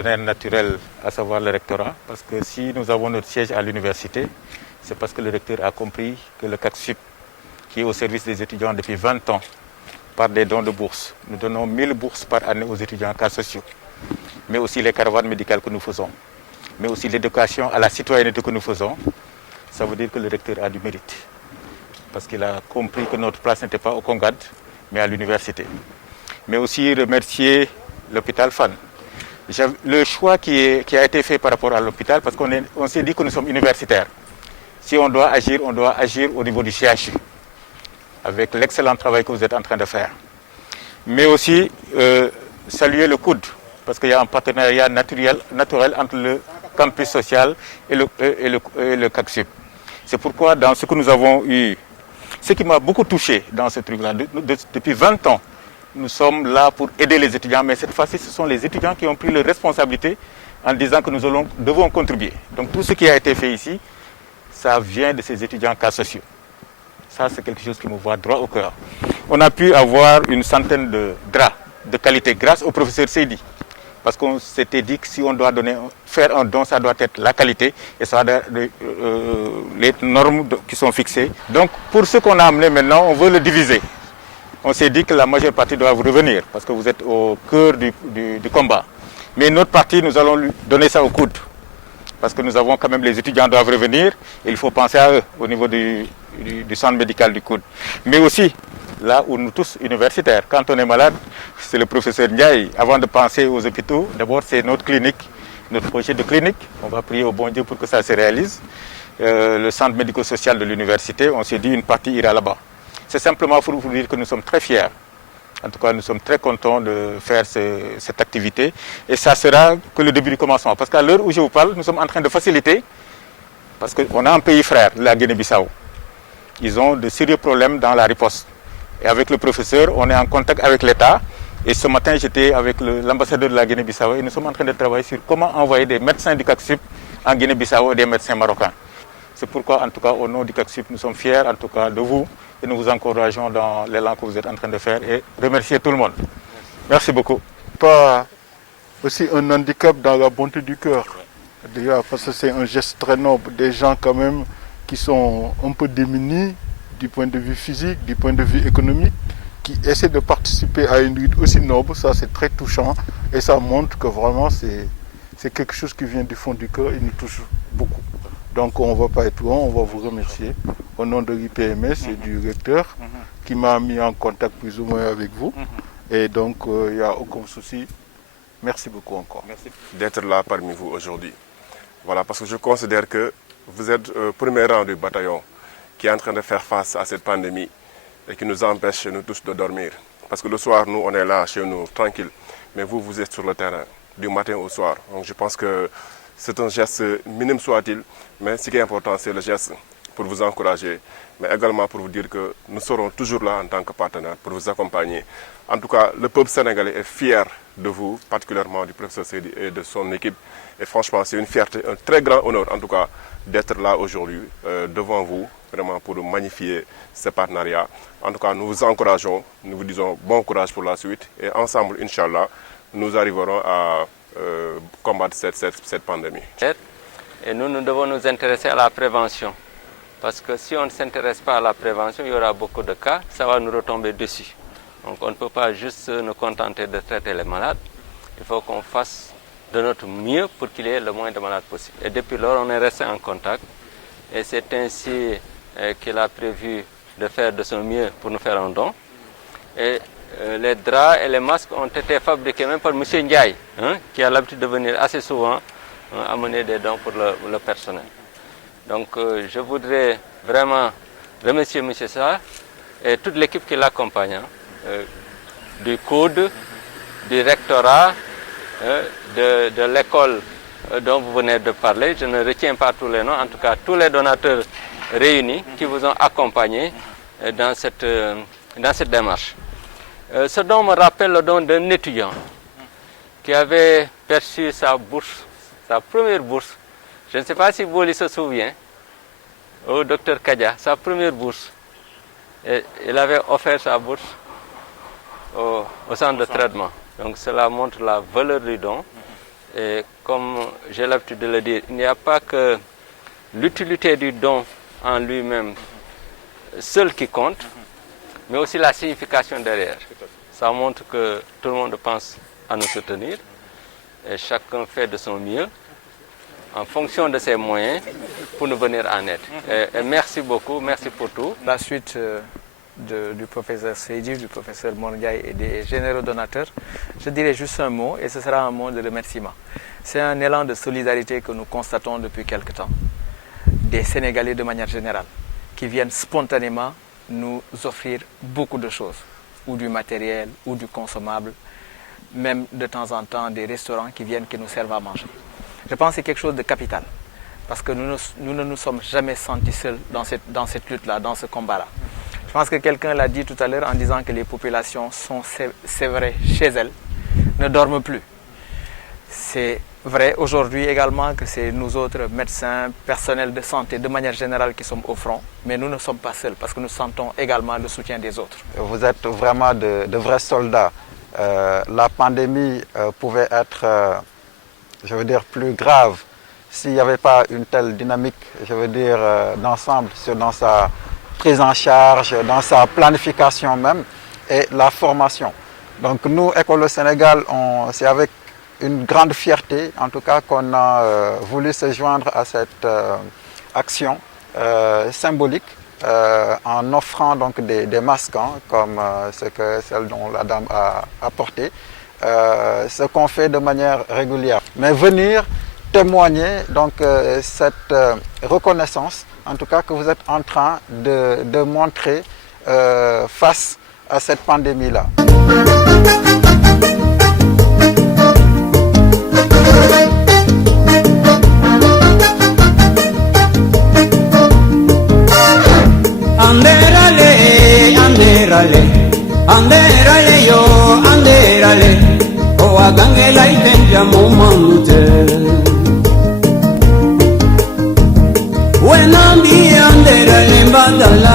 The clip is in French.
partenaire naturel, à savoir le rectorat, parce que si nous avons notre siège à l'université, c'est parce que le recteur a compris que le CACSUP, qui est au service des étudiants depuis 20 ans, par des dons de bourses. Nous donnons 1000 bourses par année aux étudiants en cas sociaux, mais aussi les caravanes médicales que nous faisons, mais aussi l'éducation à la citoyenneté que nous faisons. Ça veut dire que le recteur a du mérite, parce qu'il a compris que notre place n'était pas au Congad, mais à l'université. Mais aussi remercier l'hôpital Fann. Le choix qui a été fait par rapport à l'hôpital, parce qu'on s'est dit que nous sommes universitaires. Si on doit agir au niveau du CHU, avec l'excellent travail que vous êtes en train de faire. Mais aussi saluer le COUD, parce qu'il y a un partenariat naturel entre le campus social et le CACSUP. C'est pourquoi dans ce que nous avons eu, ce qui m'a beaucoup touché dans ce truc-là, depuis 20 ans, nous sommes là pour aider les étudiants, mais cette fois-ci, ce sont les étudiants qui ont pris leurs responsabilités en disant que nous devons contribuer. Donc tout ce qui a été fait ici, ça vient de ces étudiants cas sociaux. Ça, c'est quelque chose qui me va droit au cœur. On a pu avoir une centaine de draps de qualité grâce au professeur Seydi. Parce qu'on s'était dit que si on doit faire un don, ça doit être la qualité et ça doit être les normes qui sont fixées. Donc, pour ce qu'on a amené maintenant, on veut le diviser. On s'est dit que la majeure partie doit vous revenir parce que vous êtes au cœur du combat. Mais notre partie, nous allons lui donner ça au coude. Parce que nous avons quand même, les étudiants doivent revenir et il faut penser à eux au niveau du centre médical du coude. Mais aussi, là où nous tous universitaires, quand on est malade, c'est le professeur Ndiaye. Avant de penser aux hôpitaux, d'abord c'est notre clinique, notre projet de clinique. On va prier au bon Dieu pour que ça se réalise. Le centre médico-social de l'université, on s'est dit une partie ira là-bas. C'est simplement pour vous dire que nous sommes très fiers. En tout cas, nous sommes très contents de faire cette activité. Et ça sera que le début du commencement. Parce qu'à l'heure où je vous parle, nous sommes en train de faciliter. Parce qu'on a un pays frère, la Guinée-Bissau. Ils ont de sérieux problèmes dans la riposte. Et avec le professeur, on est en contact avec l'État. Et ce matin, j'étais avec l'ambassadeur de la Guinée-Bissau. Et nous sommes en train de travailler sur comment envoyer des médecins du CACSUP en Guinée-Bissau et des médecins marocains. C'est pourquoi, en tout cas, au nom du CACSUP, nous sommes fiers, en tout cas, de vous. Et nous vous encourageons dans l'élan que vous êtes en train de faire et remercier tout le monde. Merci beaucoup. Pas aussi un handicap dans la bonté du cœur. Déjà, parce que c'est un geste très noble. Des gens quand même qui sont un peu démunis du point de vue physique, du point de vue économique, qui essaient de participer à une lutte aussi noble, ça c'est très touchant. Et ça montre que vraiment c'est quelque chose qui vient du fond du cœur et nous touche beaucoup. Donc on ne va pas être loin, on va vous remercier au nom de l'IPMS et du recteur qui m'a mis en contact plus ou moins avec vous. Et donc il n'y a aucun souci. Merci beaucoup encore. Merci d'être là parmi vous aujourd'hui. Voilà, parce que je considère que vous êtes au premier rang du bataillon qui est en train de faire face à cette pandémie et qui nous empêche, nous tous, de dormir. Parce que le soir, nous, on est là chez nous, tranquille. Mais vous, vous êtes sur le terrain, du matin au soir. Donc je pense que c'est un geste minime soit-il, mais ce qui est important, c'est le geste pour vous encourager, mais également pour vous dire que nous serons toujours là en tant que partenaires pour vous accompagner. En tout cas, le peuple sénégalais est fier de vous, particulièrement du professeur Seydi et de son équipe. Et franchement, c'est une fierté, un très grand honneur, en tout cas, d'être là aujourd'hui, devant vous, vraiment pour magnifier ce partenariat. En tout cas, nous vous encourageons, nous vous disons bon courage pour la suite. Et ensemble, Inch'Allah, nous arriverons à combattre cette pandémie. Et nous devons nous intéresser à la prévention. Parce que si on ne s'intéresse pas à la prévention, il y aura beaucoup de cas, ça va nous retomber dessus. Donc on ne peut pas juste nous contenter de traiter les malades. Il faut qu'on fasse de notre mieux pour qu'il y ait le moins de malades possible. Et depuis lors, on est resté en contact. Et c'est ainsi qu'il a prévu de faire de son mieux pour nous faire un don. Et les draps et les masques ont été fabriqués même par M. Ndiaye, qui a l'habitude de venir assez souvent amener des dons pour le personnel. Donc je voudrais vraiment remercier M. Sarr et toute l'équipe qui l'accompagne, du COUD, du rectorat, de l'école dont vous venez de parler. Je ne retiens pas tous les noms, en tout cas tous les donateurs réunis qui vous ont accompagné dans cette démarche. Ce don me rappelle le don d'un étudiant qui avait perçu sa bourse, sa première bourse. Je ne sais pas si Boli se souvient, au docteur Kadja, sa première bourse. Et il avait offert sa bourse au centre de traitement. Donc cela montre la valeur du don Et comme j'ai l'habitude de le dire, il n'y a pas que l'utilité du don en lui-même seul qui compte, mais aussi la signification derrière. Ça montre que tout le monde pense à nous soutenir et chacun fait de son mieux en fonction de ses moyens pour nous venir en aide. Et merci beaucoup, merci pour tout. La suite du professeur Seydi, du professeur Mordiaï et des généraux donateurs, je dirais juste un mot et ce sera un mot de remerciement. C'est un élan de solidarité que nous constatons depuis quelque temps, des Sénégalais de manière générale, qui viennent spontanément nous offrir beaucoup de choses, ou du matériel, ou du consommable, même de temps en temps des restaurants qui viennent, qui nous servent à manger. Je pense que c'est quelque chose de capital, parce que nous ne nous sommes jamais sentis seuls dans cette lutte-là, dans ce combat-là. Je pense que quelqu'un l'a dit tout à l'heure en disant que les populations sont, c'est vrai, chez elles, ne dorment plus. C'est vrai aujourd'hui également que c'est nous autres médecins, personnels de santé de manière générale qui sommes au front, mais nous ne sommes pas seuls parce que nous sentons également le soutien des autres. Vous êtes vraiment de vrais soldats. La pandémie pouvait être, je veux dire, plus grave s'il n'y avait pas une telle dynamique, je veux dire, d'ensemble dans sa prise en charge, dans sa planification même et la formation. Donc nous, École au Sénégal, c'est avec une grande fierté, en tout cas, qu'on a voulu se joindre à cette action symbolique en offrant donc des masques, comme celle dont la dame a apporté, ce qu'on fait de manière régulière. Mais venir témoigner donc cette reconnaissance, en tout cas, que vous êtes en train de montrer face à cette pandémie-là. Anderale yo, anderale, o agangela itendya mumamute. Wenambi anderale mbandala,